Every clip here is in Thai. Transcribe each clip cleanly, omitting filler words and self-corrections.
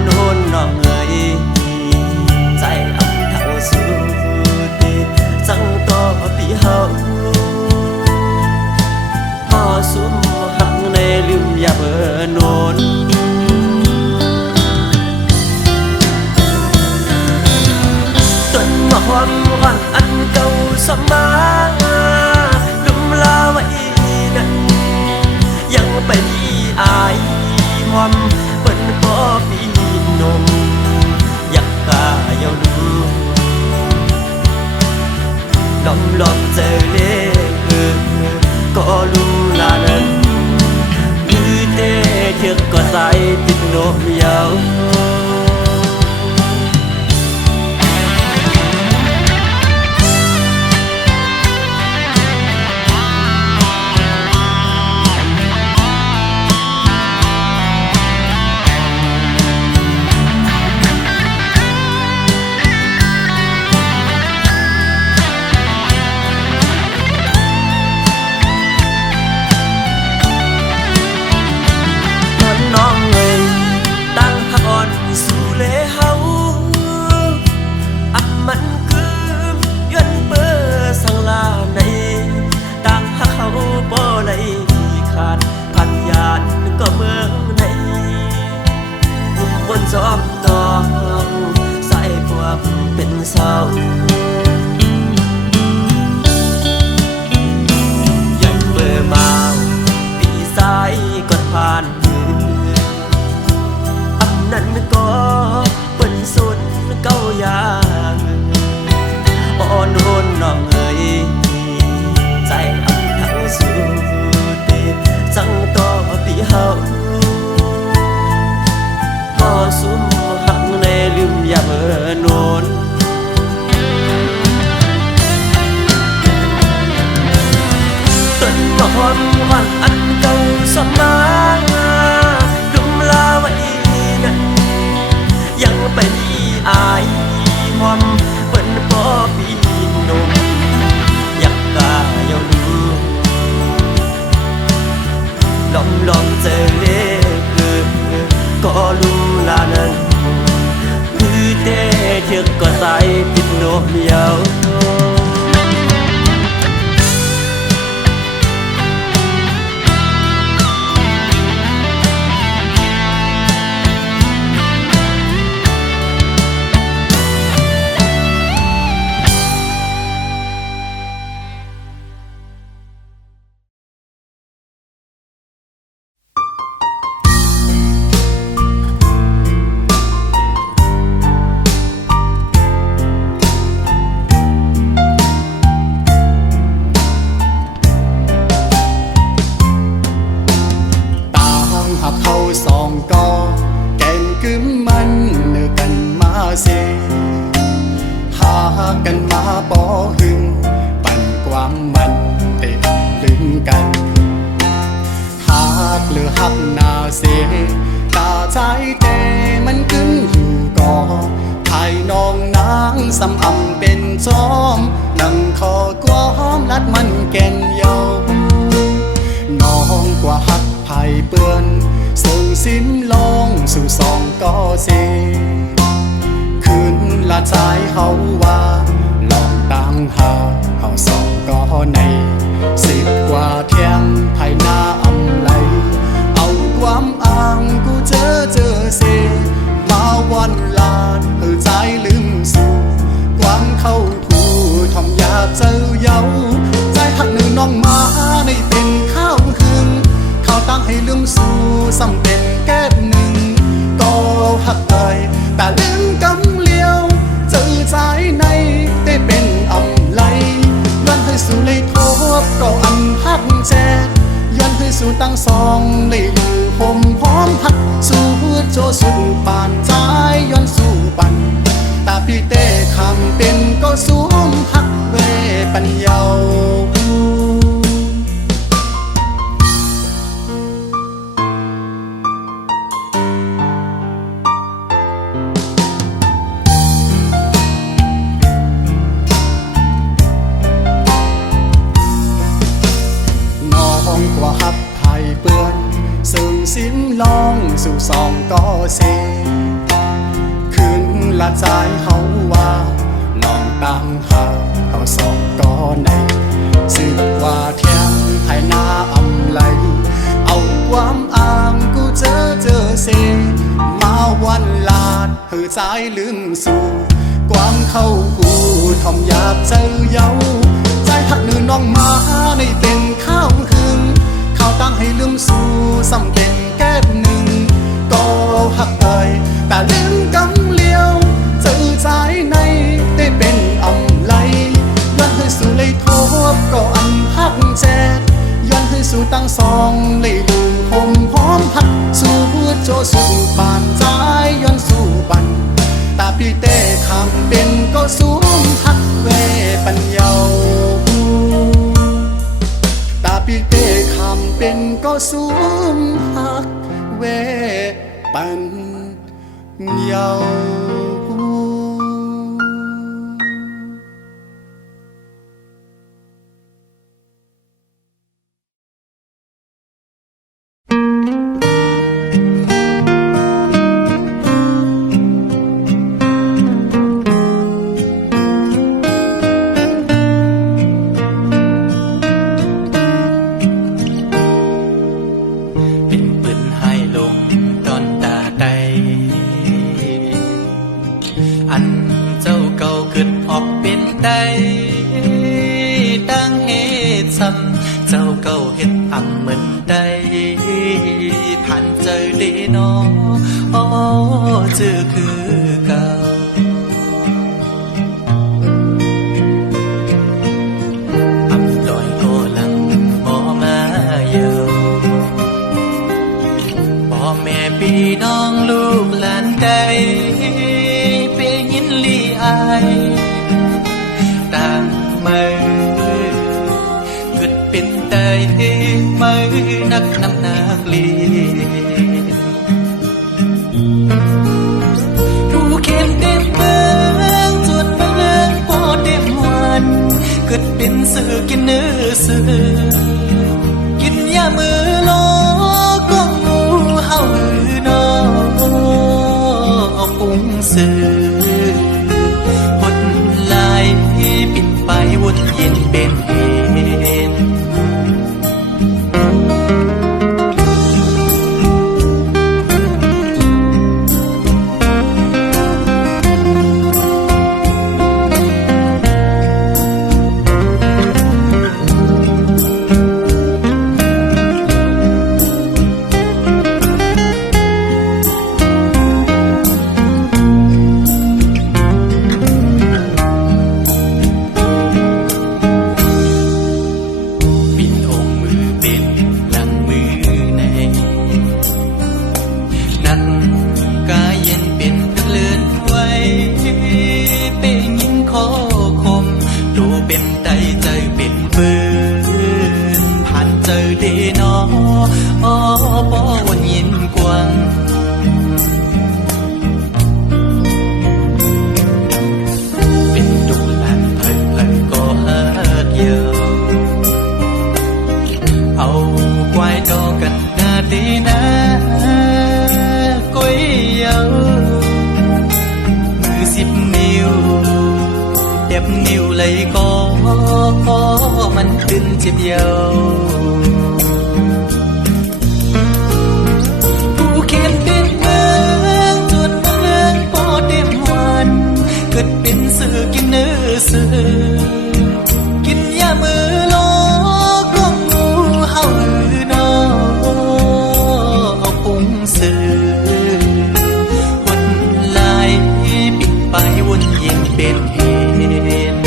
อนโอนน้องเอ๋ยใจอับเท่าสุดจังต่อพี่เฮาพอสุมหักในลืมอย่าเบอโนนต้นมะฮอมอ่อนอันเก่าสมาลุมลาไว้นั้นยังไปดีอายหอมเปิ้นพอพี่นมอยากกาเยาลูล้อมล้อมเจอเล่ก็รู้ลานั้นมือเตะเถือกก็ใส่ติดโนมยาวจอมน้องใส่พวกเป็นเศร้ายังเบื่อมาปีสายก่อนผ่านมืออันนั้นก็เป็นสุดเก้าอย่างอ่อนโอนน้องเอ๋ยใจอับทั้งสุดจังต่อพี่เฮาสุมหักในลืมอย่าเบอโนนต้นมะฮอมอ่อนอันเก่าสมาลุมลาไว้นั้นยังไปดีอายหอมเปิ้นพอพี่นมอยากกาเยาลูล้อมล้อมเจอเล่ก็รู้ลานั้นคือเตะเถือกก็ใส่ติดโนมยาวสองก็แก่นกึมมันเนื้อกันมาเสหากันมาปอหึงปั่นความมันเต็มลึงกันหากเหลือหักนาเสตาใจแต่มันกึมอยู่ก่อไทยน้องนางสำอำเป็นจอมนั่งคอกวามลัดมันแก่นเยาน้องกว่าหักไผ่เปื้อนส่งสิ้นลองสู่สองก็เสคืนละใจเฮาว่าลองตั้งหาเฮาสองก็ใน10 กว่าเที่ยงไทยหน้าอำไลเอาความอ้างกูเจอเสมาวันลาดใจลืมสู่ความเข้าผู้ทอมอยากเจอเย้าใจหักหนึ่งน้องมาในเป็นข้าวคืนเขาตั้งให้ลืมสู่ซ้ำเป็นแก้มหนึ่งก็หักเอ่ยแต่ลืมกำเลี้ยวเจอใจในได้เป็นอำไลย้อนให้สู่เลยทบก็อันหักแจย้อนให้สู่ตั้งสองเลยอยู่ห่มพร้อมหักสู่โจสุดป่านใจย้อนสู่ปันตาพี่เต้คำเป็นก็สวมหักเวปัญญากว่าหับไผ่เปื้อนซึ่งสิ้นลองสู่สองก็เส สายลืมสู่ความเข้าคู่ทอมหยาบเจอเยาใจหักนือน้องมาในเป็นข้าวหึงข้าวตั้งให้ลืมสู่ซ้ำเป็นแก้มหนึ่งก็หักเอ่ยแต่ลืมกำเลี้ยวเจอใจในได้เป็นอำไลย้อนให้สู่เลยทบก็อำหักแจกย้อนให้สู่ตั้งสองเลยลืมหอมหอมหักสู่โจสุดบานใจย้อนสู่บันตาพี่เต้คำเป็นก็สูงหักเวปัญญาตาพี่เต้คำเป็นก็สูงหักเวปัญญาเจ้าเก่าเฮ็ดอำเหมือนใดผ่านเจอดีน้ออ๋อจื้อคือเก่าอำดอยก็ลังบ่มาเยาพ่อแม่พี่น้องลูกหลานใดเปยินลีอายต่างมือเป็นได้มือนักนำนักลีผู้เข็มเต็มเมืองจดเมืองพอเต็มวันเกิดเป็นสื่อกินเนื้อสื่อกินยามือโลก็งูเห่าหือนอเอาปุงสื่อหดลายปิดไปวนเย็นเป็นเหตุนิ้วเลยก็มันขึ้นเจ็บเยาผู้เขียนเป็นเมืองจดเมืองพอเต็มวันเกิดเป็นสื่อกินเนื้อสื่อกินยามือโลก็งูเห่าหือนอเอาปุงสื่อหดลายปิดไปวนเย็นเป็นเหตุ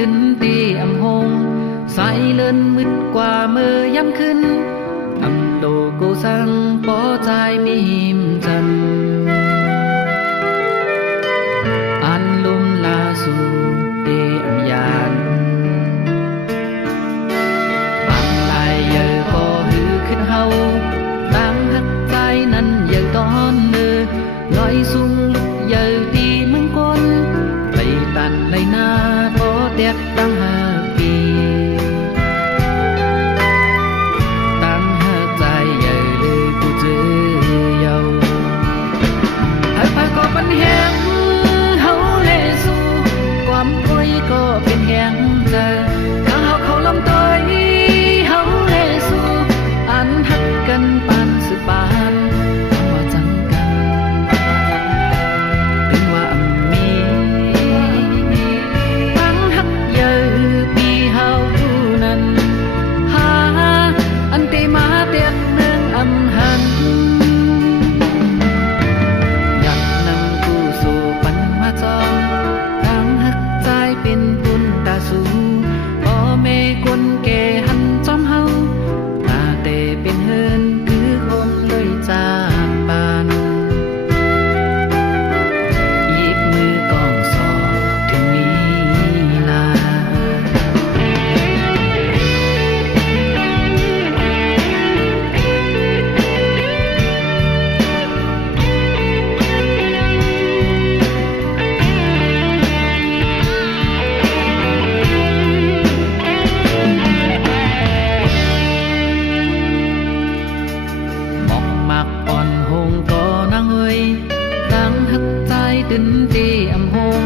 ตื่นตีอำหงสายเลินมืดกว่าเมื่อยามขึ้นอำโตกูสั่งปอใจมีหิมจัน nói sung lúc giờ đi mừng con lấy tàn lấy na có đẹp đang hà kỳ đang hát dài giờ đời cô dư giàu hai ba có bánh hẹn hấu lệ duความคุยก็เป็นแห่งเจอข้างเขาลำต้อยเฮาเลสูอันหักกันปานสืบปานว่าจังกันเป็นว่ามีตั้งหักเยอะปีเฮานั้นหาอันตีมาเตียนเมืองอำหันอยากนำกูสู่ปันมาจอมเป็นบุญตาสูพ่อแม่คนแก่หันจอมเฮาตาแต่เป็นเฮินคือคมเลยจากปานหยิบมือกองสอบถึงมีลาตื่นตีอำหง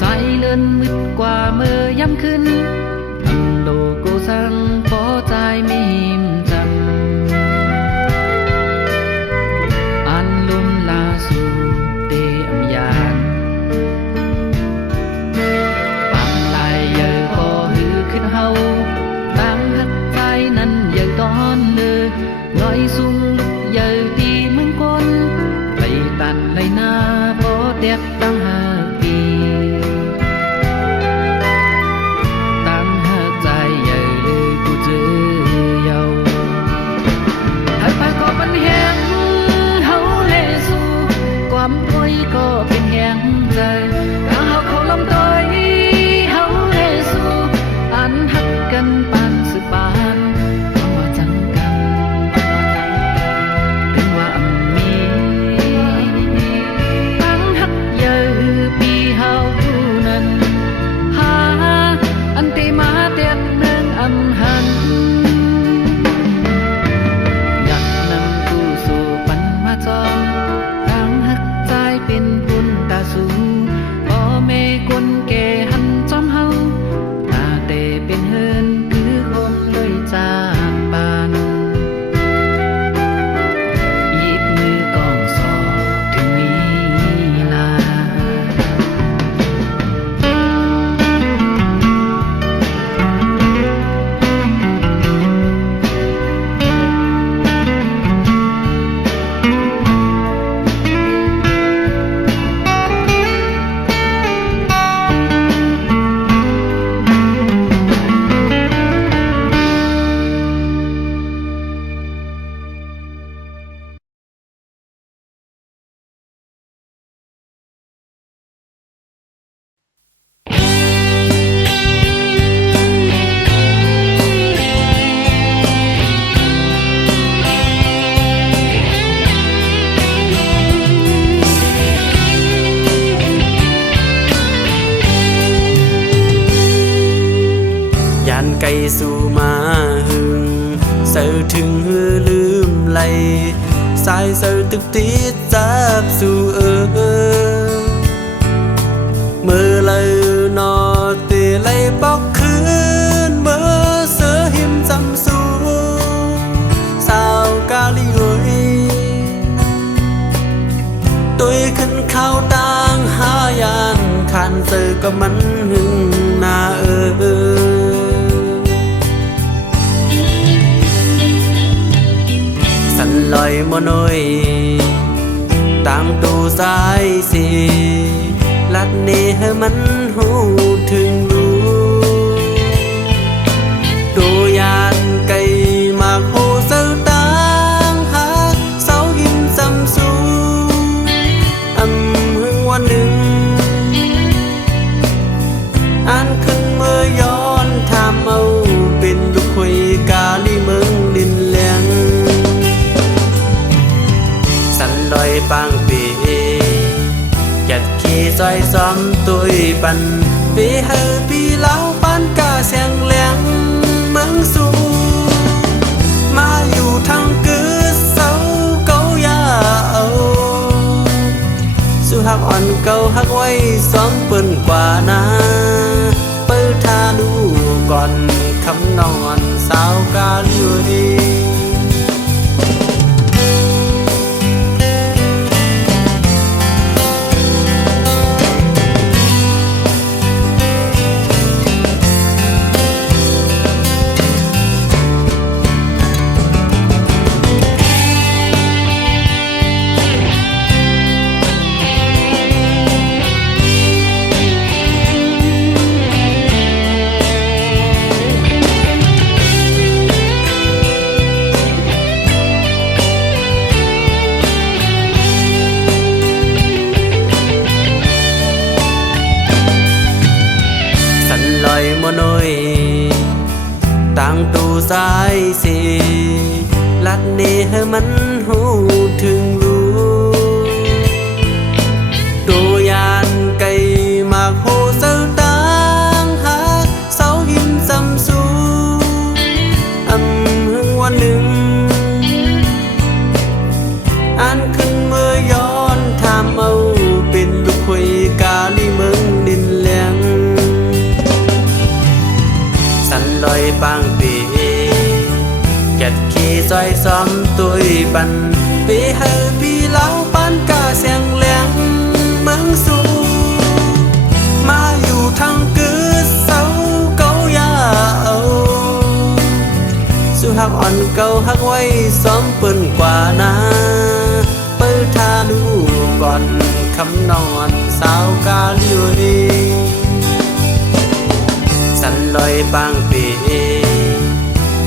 สายเลื่อนมืดกว่าเมื่อยามขึ้นอำโลโกสังพอใจไม่หิมจำอันลุมลาสู่เตอำยานปังลายเยอะก็หือขึ้นเฮาตั้งหักใจนั้นเยอะตอนเลือน้อยสูงลุกเยอะตีมึงก้นไปตันไรหน้าđẹp đang hà kỳ đang hát dài giờ đời cô dư giàu hai ba có bánh hẹn hấu lệ duความคุยก็เป็นแห่งใจข้างเขาลำต้อยเฮาเลสูอันหักกันปานสืบปานว่าจังกันเป็นว่ามีปีเฮาผู้นั้นหาอันตีมาเตียนเมืองอำหันอยากนำกูสู่ปันมาจอมตั้งหักใจเป็นบุญตาสูพ่อแม่คนแก่หันจอมเฮาตาแต่เป็นเฮินคือคมเลยจากปานหยิบมือกองสอบถึงมีลาไก่สู่มาหึงเสือถึงหือลืมไหลสายเสือตึกติดจับสู่เมื่อไหลนอเตะไหลปอกคืนเมื่อเสือหิมจำสู่สาวกาลีเอ้ยตัวขึ้นข้าวต่างหายานขันเสือก็มันหึงนาสันลอยมโนยตั้งตูสายสีลัดนี้ให้มันหูถึงรู้ตัวยานไก่มากโหเสือต่างหาเสาหิมจำสูอำหึงวันหนึ่งอันขึ้นเมื่อย้อนทำเอาเป็นลูกคุยกาลีเมืองดินแหลงสันลอยปางปี Chặt khi xoay xóm tôi bần vì hờ vì lão bán cả sen leng mướn su mà dù thằng cứ xấu câu ya âu su hạc on câu hạc quay xóm bần quả na bơ tha lu còn khắm non sao ca liu đi nôi tang tu sai xì lát nê hơi mắn hú thương lu đồ yan cây mạc hồ sơ tang hát sáu him xăm su âm hương quan lưng an khăn mưa giòn tham âu bên lục khuây ca ly mừng đinh leng săn lôi bang bì chặt khi xoay xóm tôi bần vì hờ vì lão bán cả sen leng mướn su mà dù thằng cứ xấu câu ya âu su hạc on câu hạc quay xóm bần quả na bơ tha lu còn khắm non sao ca liu đi săn lôi bang bì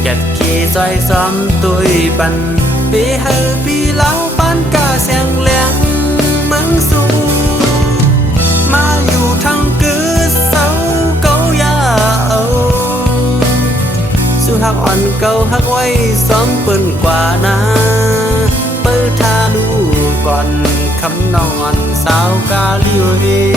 chặt khi xoay xóm tôi bần vì hờ vì lão bán cả sen leng mướn su mà dù thằng cứ xấu câu ya âu su hạc on câu hạc quay xóm bần quả na bơ tha lu còn khắm non sao ca liu đi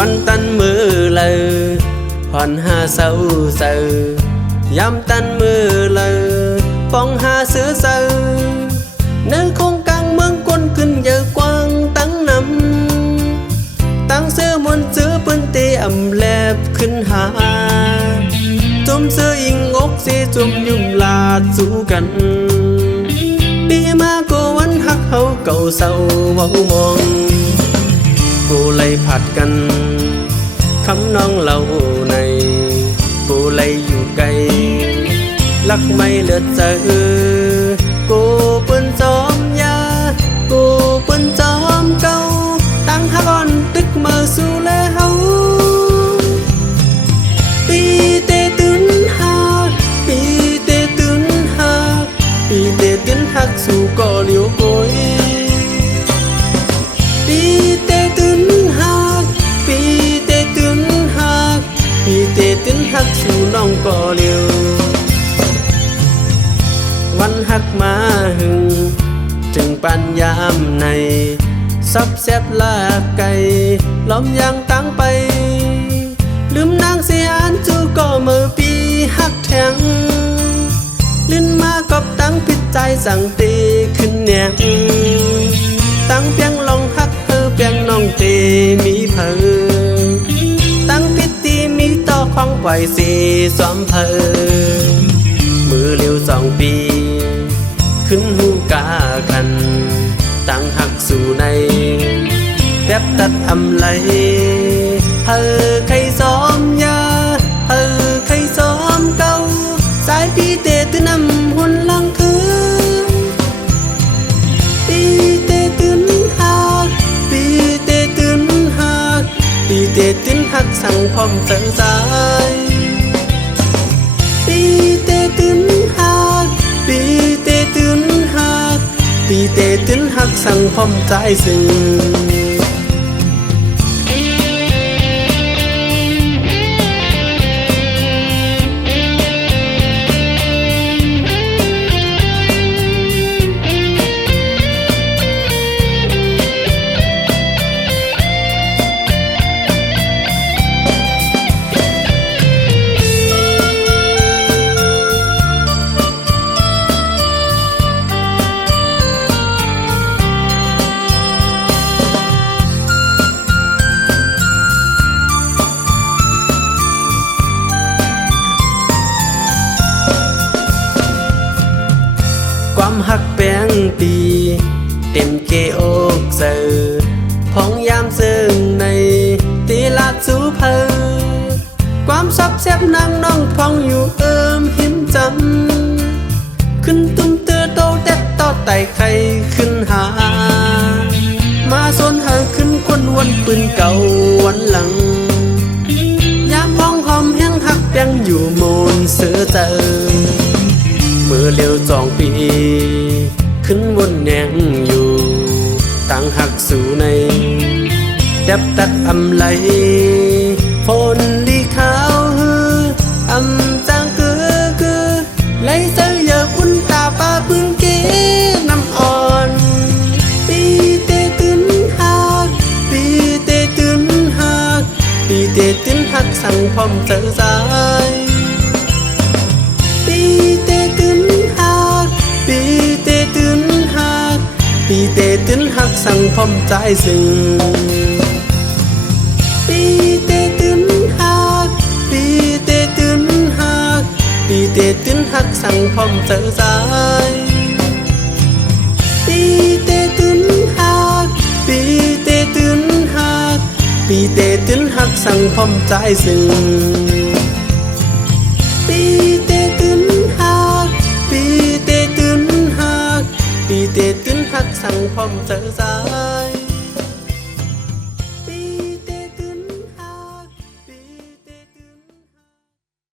วันตันมือเลยผ่อนหาเศร้าเศร้ายามตันมือเลยป้องหาเสือเศร้าเนื้อคงกลางเมืองก้นขึ้นเยอะกว้างตั้งนำตั้งเสื้อมนเสื้อปืนตีอ่ำแลบขึ้นหาจมเสื้อยิงอกสีจมยุ่มลาดสู้กันปีมาก็วันหักเขาเก่าเศร้าเว้ามองกูเลยผัดกันคำน้องเล่าในกูเลยอยู่ไกลรักไม่เลือดเจอกูปืนซ้อมยากูปืนซ้อมเก่าตั้งฮักอ่อนตึกมาสู่แลเฮาปีเตตื่นหักปีเตตื่นหักปีเตตื่นหักสู่ก่อเลี้ยวโกยปีเตตื่นหักปีเตตื่นหักปีเตตื่นหักสู่น้องก่อเลี้ยววันหักมาหึงถึงปัญญามในซับแซบลากไก่ล้อมยางตั้งไปลืมนางเสียอันจูก็มือปีหักแทงลิ้นมากับตั้งพิดใจสั่งตีขึ้นแนงตั้งเพียงลองหักเพียงน้องเตมีเพอตั้งพิธีมีต่อของปล่อยสีซ้อมเพอมือเร็ว2 ปีขึ้นหูกากันตั้งหักสู่ในแทบตัดอำไลใครซ้อมยาใครซ้อมเก่า สั่งพร้อมเจอใจปีเตตื่นหักปีเตตื่นหักปีเตตื่นหักสั่งพร้อมใจซึ่งความหักแป้งปีเต็มเกอกเสือพ้องยามซึ่งในตีลาดสูเพอความซับแซบนางน้องพองอยู่หิมจำขึ้นตุ้มเตือโตเด็ดต่อไต่ไข่ขึ้นหามาโซนหาขึ้นคนวันปืนเก่าวันหลังยามพ้องหอมแห้งหักแป้งอยู่โมนเสือเจอเมื่อเลี้ยว2 ปีขึ้นวนแนงอยู่ตั้งหักสู่ในดับตัดอำไหลฝนดีขาวอำจางคือไหลเสือเยอะพุ่นตาปาพึ่งเก๋น้ำอ่อนปีเตตื่นหักปีเตตื่นหักปีเตตื่นหักสั่งพร้อมเจอใจปีเตตื่นหักปีเตตื่นหักปีเตตื่นหักสั่งพร้อมใจซึ่งปีเตตื่นหักปีเตตื่นหักปีเตตื่นหักสั่งพร้อมเจอใจปีเตตื่นหักปีเตตื่นหักปีเตตื่นหักสั่งพร้อมใจซึ่งปีเตตื่นหักปีเตตื่นหักปีเตตื่นหักสั่งพร้อมเจอใจ